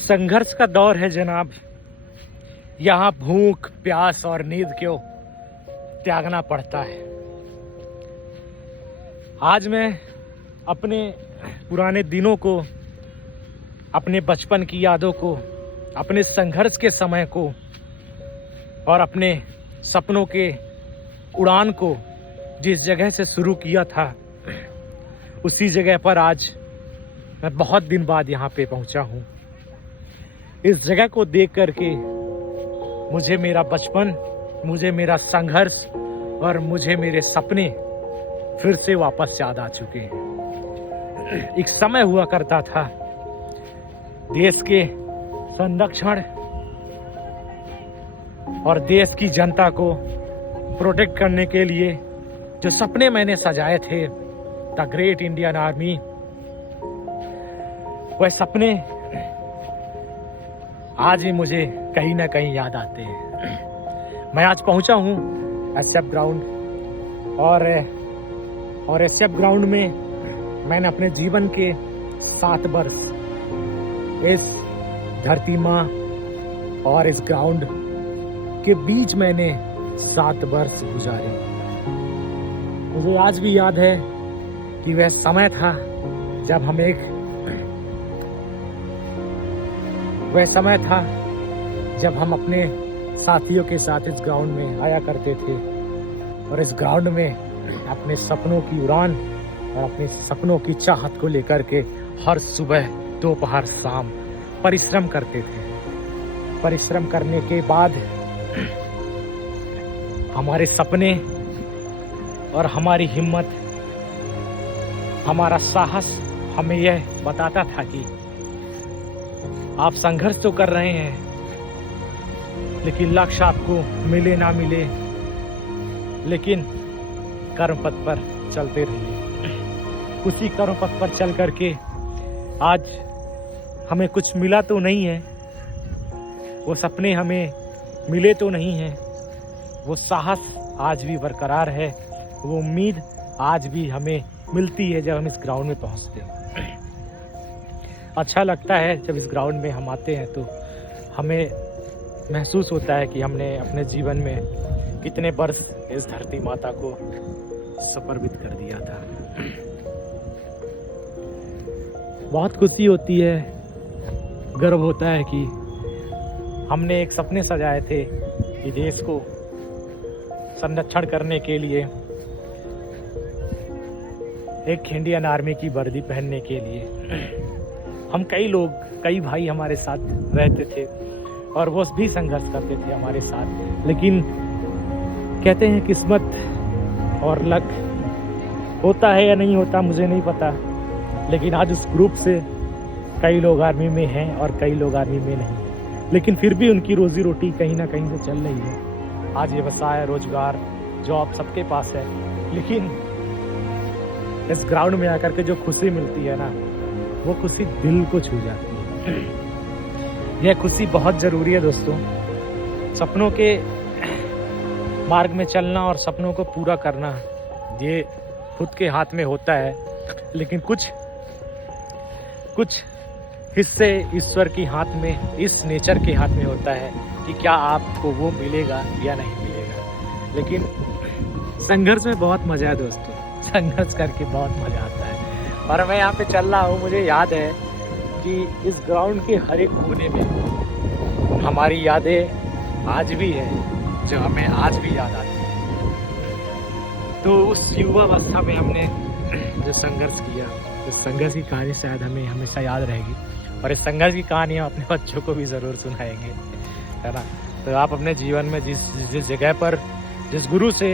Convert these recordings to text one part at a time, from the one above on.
संघर्ष का दौर है जनाब। यहाँ भूख, प्यास और नींद को त्यागना पड़ता है। आज मैं अपने पुराने दिनों को, अपने बचपन की यादों को, अपने संघर्ष के समय को और अपने सपनों के उड़ान को जिस जगह से शुरू किया था, उसी जगह पर आज मैं बहुत दिन बाद यहाँ पे पहुँचा हूँ। इस जगह को देख करके मुझे मेरा बचपन, मुझे मेरा संघर्ष और मुझे मेरे सपने फिर से वापस याद आ चुके हैं। एक समय हुआ करता था, देश के संरक्षण और देश की जनता को प्रोटेक्ट करने के लिए जो सपने मैंने सजाए थे, द ग्रेट इंडियन आर्मी, वह सपने आज ही मुझे कहीं ना कहीं याद आते हैं। मैं आज पहुंचा हूं एसएफ ग्राउंड और एसएफ ग्राउंड में मैंने अपने जीवन के 7 वर्ष इस धरती माँ और इस ग्राउंड के बीच मैंने 7 वर्ष गुजारे। मुझे आज भी याद है कि वह समय था जब हम अपने साथियों के साथ इस ग्राउंड में आया करते थे और इस ग्राउंड में अपने सपनों की उड़ान और अपने सपनों की चाहत को लेकर के हर सुबह, दोपहर, शाम परिश्रम करते थे। परिश्रम करने के बाद हमारे सपने और हमारी हिम्मत, हमारा साहस हमें यह बताता था कि आप संघर्ष तो कर रहे हैं, लेकिन लक्ष्य आपको मिले ना मिले, लेकिन कर्मपथ पर चलते रहिए। उसी कर्मपथ पर चल करके आज हमें कुछ मिला तो नहीं है, वो सपने हमें मिले तो नहीं हैं, वो साहस आज भी बरकरार है, वो उम्मीद आज भी हमें मिलती है जब हम इस ग्राउंड में पहुंचते हैं। अच्छा लगता है जब इस ग्राउंड में हम आते हैं तो हमें महसूस होता है कि हमने अपने जीवन में कितने वर्ष इस धरती माता को समर्पित कर दिया था। बहुत खुशी होती है, गर्व होता है कि हमने एक सपने सजाए थे कि देश को संरक्षण करने के लिए, एक इंडियन आर्मी की वर्दी पहनने के लिए हम कई भाई हमारे साथ रहते थे और वो भी संघर्ष करते थे हमारे साथ। लेकिन कहते हैं किस्मत और लक होता है या नहीं होता, मुझे नहीं पता, लेकिन आज उस ग्रुप से कई लोग आर्मी में हैं और कई लोग आर्मी में नहीं, लेकिन फिर भी उनकी रोजी रोटी कहीं ना कहीं से चल रही है। आज व्यवसाय, रोजगार, जॉब सबके पास है, लेकिन इस ग्राउंड में आकर के जो खुशी मिलती है ना, वो खुशी दिल को छू जाती है। यह खुशी बहुत ज़रूरी है दोस्तों। सपनों के मार्ग में चलना और सपनों को पूरा करना, ये खुद के हाथ में होता है, लेकिन कुछ हिस्से ईश्वर के हाथ में, इस नेचर के हाथ में होता है कि क्या आपको वो मिलेगा या नहीं मिलेगा। लेकिन संघर्ष में बहुत मज़ा है दोस्तों, संघर्ष करके बहुत मज़ा आता है। और मैं यहाँ पे चल रहा हूँ, मुझे याद है कि इस ग्राउंड के हर एक कोने में हमारी यादें आज भी हैं, जो हमें आज भी याद आती है। तो उस युवावस्था में हमने जो संघर्ष किया, उस संघर्ष की कहानी शायद हमें हमेशा याद रहेगी, और इस संघर्ष की कहानी हम अपने बच्चों को भी ज़रूर सुनाएंगे, है ना। तो आप अपने जीवन में जिस जगह पर, जिस गुरु से,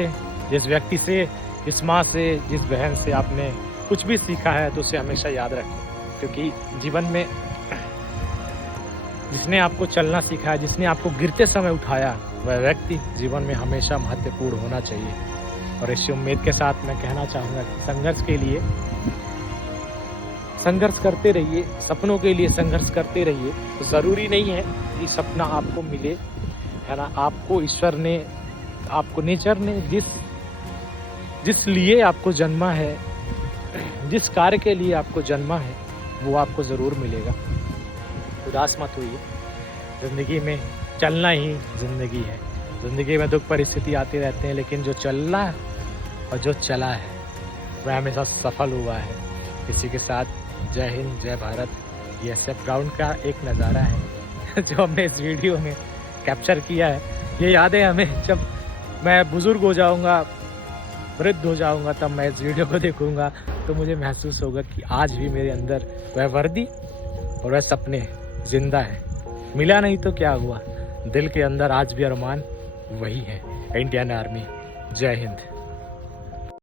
जिस व्यक्ति से, जिस माँ से, जिस बहन से आपने कुछ भी सीखा है, तो उसे हमेशा याद रखें, क्योंकि जीवन में जिसने आपको चलना सिखाया, जिसने आपको गिरते समय उठाया, वह व्यक्ति जीवन में हमेशा महत्वपूर्ण होना चाहिए। और इसी उम्मीद के साथ मैं कहना चाहूँगा कि संघर्ष के लिए संघर्ष करते रहिए, सपनों के लिए संघर्ष करते रहिए। तो ज़रूरी नहीं है कि सपना आपको मिले, है ना। आपको ईश्वर ने, आपको नेचर ने जिस लिए आपको जन्मा है, जिस कार्य के लिए आपको जन्मा है, वो आपको ज़रूर मिलेगा। उदास मत होइए, ज़िंदगी में चलना ही ज़िंदगी है। ज़िंदगी में दुख परिस्थिति आते रहते हैं, लेकिन जो चलना और जो चला है वह हमेशा सफल हुआ है। इसी के साथ जय हिंद, जय भारत। ये एसएफ ग्राउंड का एक नज़ारा है जो हमने इस वीडियो में कैप्चर किया है। ये यादें हमें जब मैं बुज़ुर्ग हो जाऊँगा, वृद्ध हो जाऊँगा, तब मैं इस वीडियो को देखूँगा तो मुझे महसूस होगा कि आज भी मेरे अंदर वह वर्दी और वह सपने ज़िंदा है। मिला नहीं तो क्या हुआ, दिल के अंदर आज भी अरमान वही है। Indian army. जय हिंद।